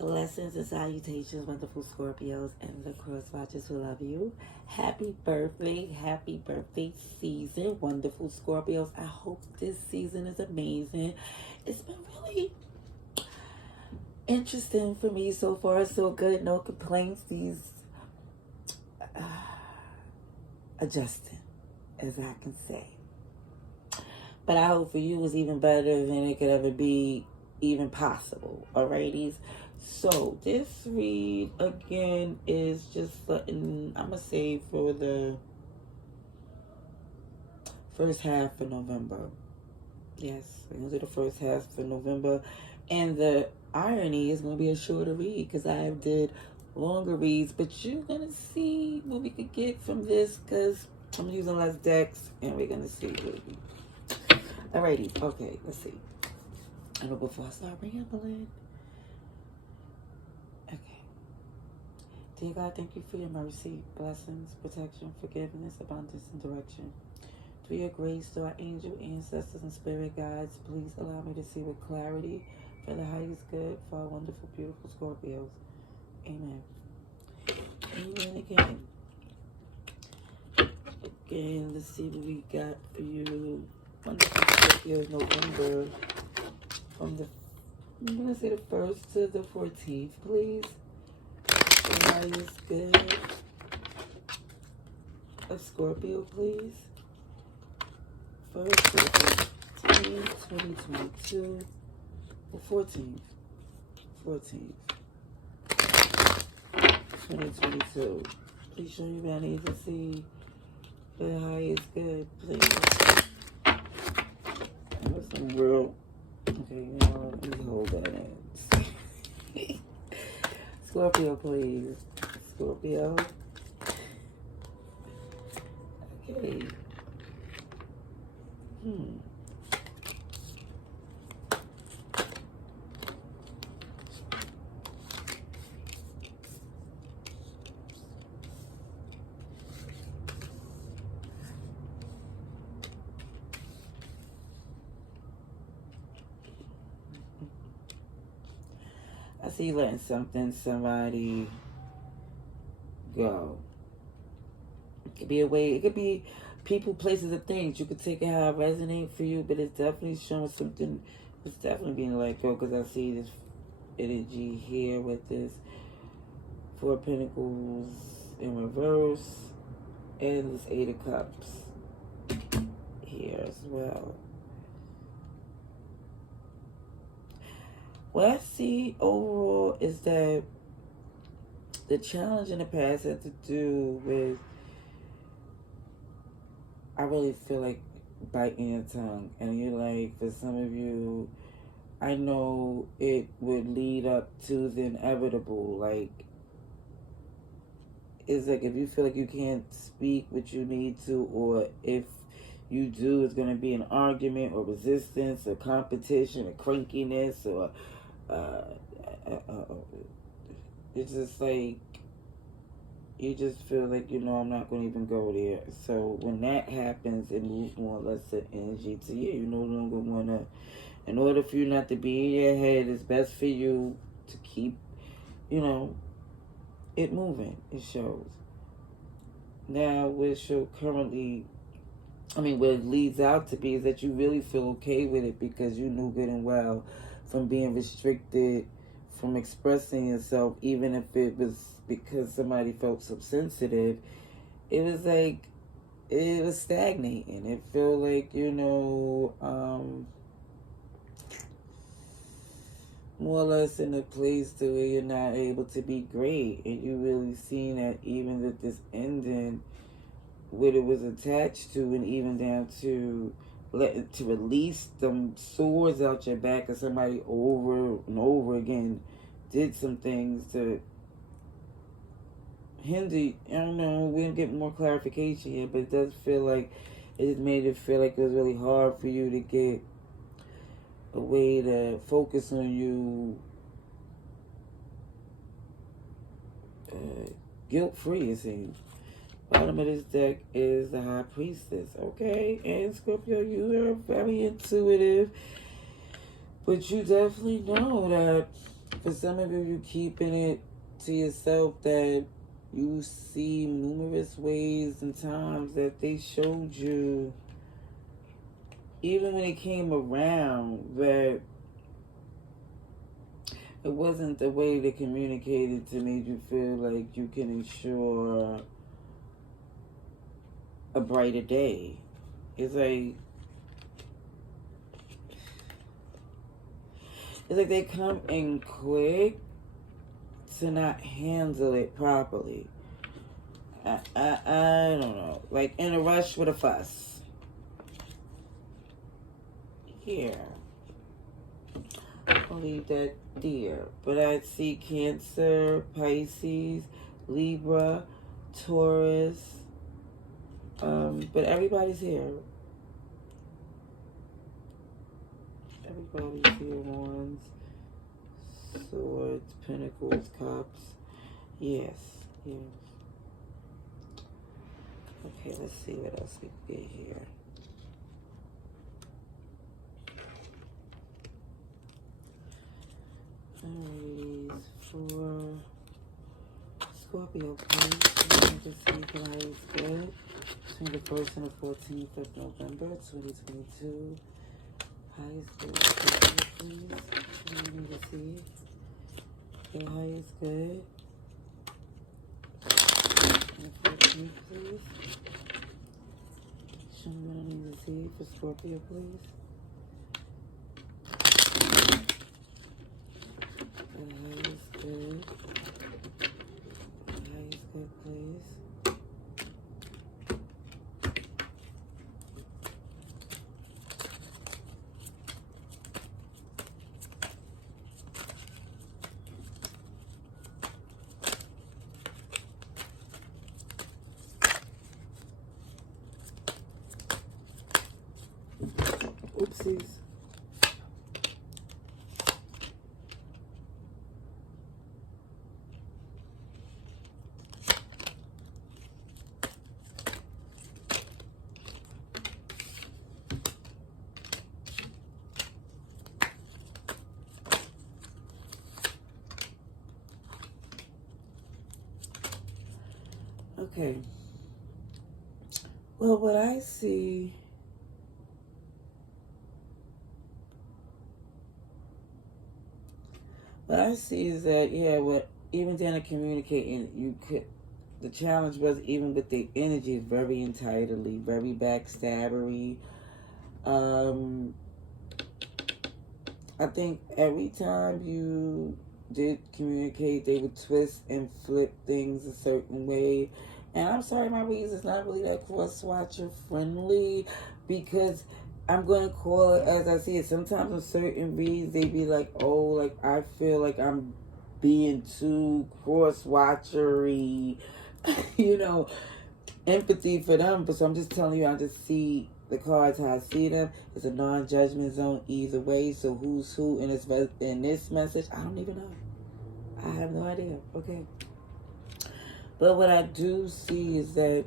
Blessings and salutations, wonderful Scorpios and the cross watchers who love you. Happy birthday season, wonderful Scorpios. I hope this season is amazing. It's been really interesting for me so far, so good. No complaints. These adjusting, as I can say. But I hope for you is even better than it could ever be, even possible. Alrighties. So this read again is just I'm gonna say for the first half of November. Yes, we're gonna do the first half of November, and the irony is gonna be a shorter read because I did longer reads. But you're gonna see what we could get from this because I'm using less decks, and we're gonna see what we. Alrighty, okay, let's see. I know before I start rambling. Okay. Dear God, thank you for your mercy, blessings, protection, forgiveness, abundance, and direction. Through your grace, through our angel ancestors and spirit guides, please allow me to see with clarity for the highest good for our wonderful, beautiful Scorpios. Amen. Amen again. Again, let's see what we got for you. Wonderful Scorpios, November. From the, I'm going to say the 1st to the 14th, please. The highest good of Scorpio, please. 1st to 15th, 2022. Or 14th. 2022. Please show me what I need to see. The highest good, please. That's some real. Okay, you know, let me hold that in. Scorpio, please. Scorpio. Okay. I see you letting somebody go. It could be a way, it could be people, places, or things. You could take it how it resonates for you, but it's definitely showing something. It's definitely being let go because I see this energy here with this 4 of Pentacles in reverse and this 8 of Cups here as well. What I see overall is that the challenge in the past had to do with, I really feel like biting your tongue. And you're like, for some of you, I know it would lead up to the inevitable. Like, it's like if you feel like you can't speak what you need to, or if you do, it's going to be an argument or resistance or competition or crankiness or it's just like you just feel like, you know, I'm not going to even go there. So when that happens, it moves more or less the energy to you. You no longer want to, in order for you not to be in your head, it's best for you to keep, you know, it moving. It shows. Now, what show currently, what it leads out to be is that you really feel okay with it because you knew good and well from being restricted from expressing yourself, even if it was because somebody felt so sensitive. It was like, it was stagnating. It felt like, you know, more or less in a place to where you're not able to be great. And you really seen that even with this ending, what it was attached to, and even down to release them swords out your back, and somebody over and over again did some things to hinder. I don't know, we'll get more clarification here, but it does feel like it just made it feel like it was really hard for you to get a way to focus on you guilt-free, it seems. Bottom of this deck is the High Priestess, okay? And Scorpio, you are very intuitive, but you definitely know that For some of you, you keeping it to yourself that you see numerous ways and times that they showed you, even when it came around, that it wasn't the way they communicated to make you feel like you can ensure a brighter day. It's like they come in quick to not handle it properly. I don't know. Like in a rush with a fuss. Here. I'll leave that there. But I see Cancer, Pisces, Libra, Taurus. But everybody's here. Everybody's here. Wands, Swords, Pentacles, Cups. Yes. Yes. Okay, let's see what else we can get here. Alrighties, for Scorpio, please. I need to see if the is good. Between the 1st and the 14th of November, 2022. Highest good, Scorpio, please. What do you need to see? The highest good. And the 14th, please. Show me what I need to see for Scorpio, please. The highest good. The highest good, please. Oopsies. Okay. Well, what I see is that, yeah, what even down to communicating, you could, the challenge was even with the energy, very entitledly, very backstabbery. I think every time you did communicate, they would twist and flip things a certain way. And I'm sorry, my reads is not really that cross-watcher friendly, because I'm going to call it as I see it. Sometimes on certain reads, they be like, oh, like, I feel like I'm being too cross-watchery, you know, empathy for them. But so I'm just telling you, I just see the cards how I see them. It's a non-judgment zone either way. So who's who in this message? I don't even know. I have no idea. Okay. But what I do see is that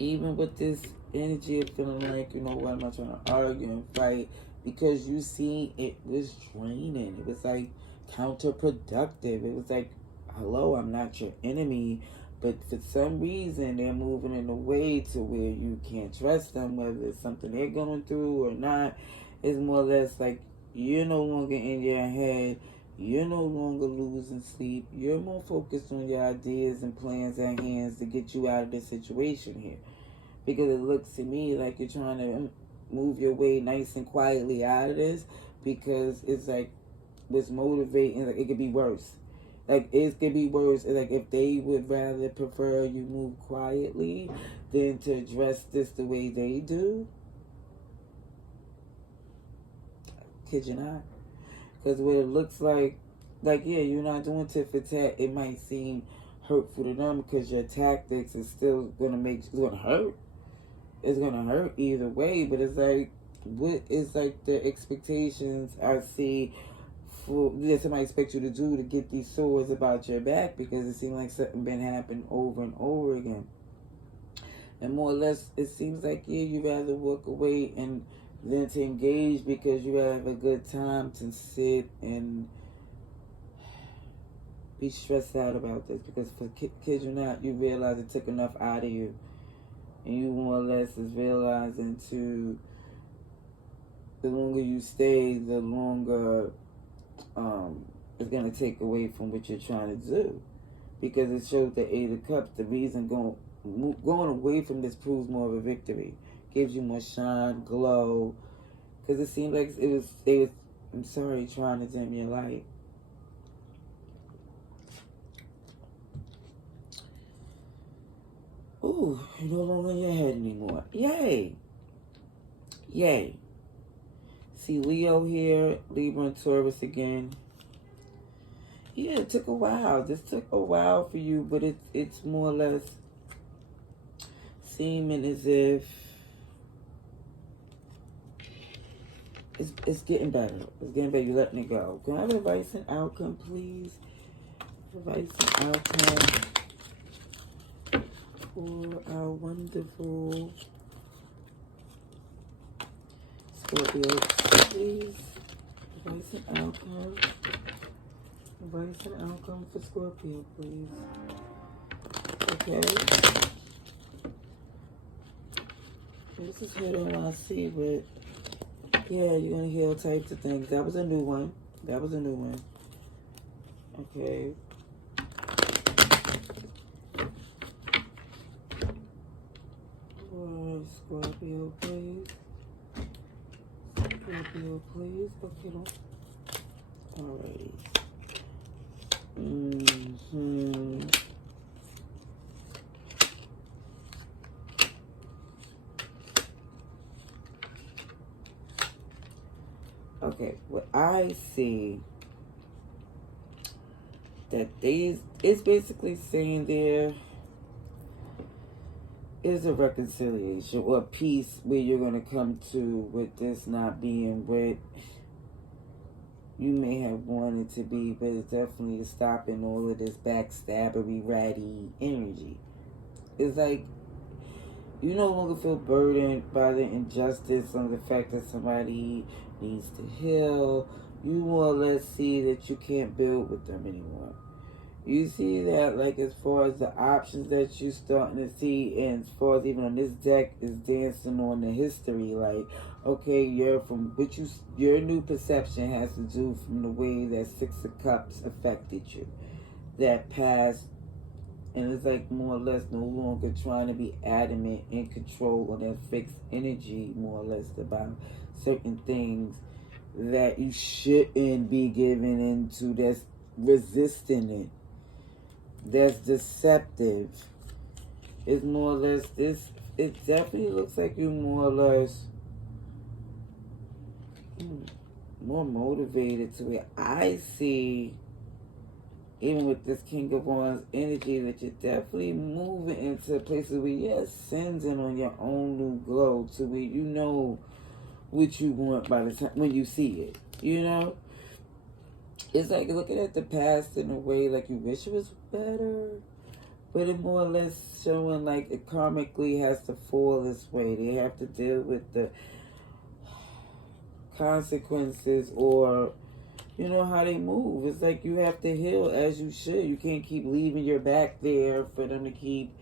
even with this energy of feeling like, you know, what am I trying to argue and fight? Because you see, it was draining. It was like counterproductive. It was like, hello, I'm not your enemy. But for some reason, they're moving in a way to where you can't trust them, whether it's something they're going through or not. It's more or less like you're no longer in your head. You're no longer losing sleep. You're more focused on your ideas and plans at hand to get you out of this situation here. Because it looks to me like you're trying to move your way nice and quietly out of this, because it's like what's motivating, like it could be worse. Like it could be worse. Like if they would rather prefer you move quietly than to address this the way they do. Kid you not. Because what it looks like, yeah, you're not doing tit for tat. It might seem hurtful to them because your tactics is still gonna it's gonna hurt. It's gonna hurt either way. But it's like, what is like the expectations I see for that somebody expects you to do to get these swords about your back, because it seems like something been happening over and over again. And more or less, it seems like, yeah, you rather walk away and than to engage because you have a good time to sit and be stressed out about this, because for kids or not, you realize it took enough out of you, and you more or less is realizing to the longer you stay, the longer it's gonna take away from what you're trying to do, because it shows the Eight of Cups. The reason going away from this proves more of a victory, gives you more shine, glow, because it seemed like they was. I'm sorry, trying to dim your light. Ooh, you're no longer in your head anymore. Yay. Yay. See Leo here, Libra and Taurus again. Yeah, it took a while. This took a while for you, but it's more or less seeming as if it's getting better. It's getting better. You're letting it go. Can I have advice and outcome, please? Advice and outcome for our wonderful Scorpio, please. Advice and outcome. Advice and outcome for Scorpio, please. Okay. This is hidden, I see, but yeah, you're gonna hear all types of things. That was a new one. That was a new one. Okay. For Scorpio, please. Scorpio, please. Okay, don't. Alrighty. Okay, what I see that it's basically saying there is a reconciliation or peace where you're going to come to with this not being what you may have wanted to be, but it's definitely stopping all of this backstabbery, ratty energy. It's like you no longer feel burdened by the injustice of the fact that somebody needs to heal. You more or less see that you can't build with them anymore. You see that, like, as far as the options that you're starting to see, and as far as even on this deck is dancing on the history, like, okay, your new perception has to do from the way that Six of Cups affected you, that past, and it's like more or less no longer trying to be adamant in control of that fixed energy, more or less about certain things that you shouldn't be giving into, that's resisting it, that's deceptive. It's more or less this. It definitely looks like you more or less more motivated to it. I see, even with this King of Wands energy, that you're definitely moving into places where you're ascending on your own new glow, to where you know what you want by the time when you see it. You know, it's like looking at the past in a way like you wish it was better, but it more or less showing like it karmically has to fall this way. They have to deal with the consequences, or you know how they move. It's like you have to heal as you should. You can't keep leaving your back there for them to keep,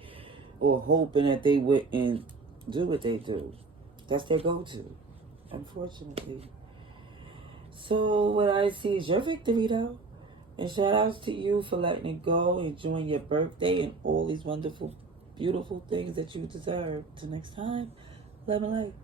or hoping that they wouldn't do what they do. That's their go-to, unfortunately. So what I see is your victory, though. And shout outs to you for letting it go, enjoying your birthday, and all these wonderful, beautiful things that you deserve. Till next time, love and light.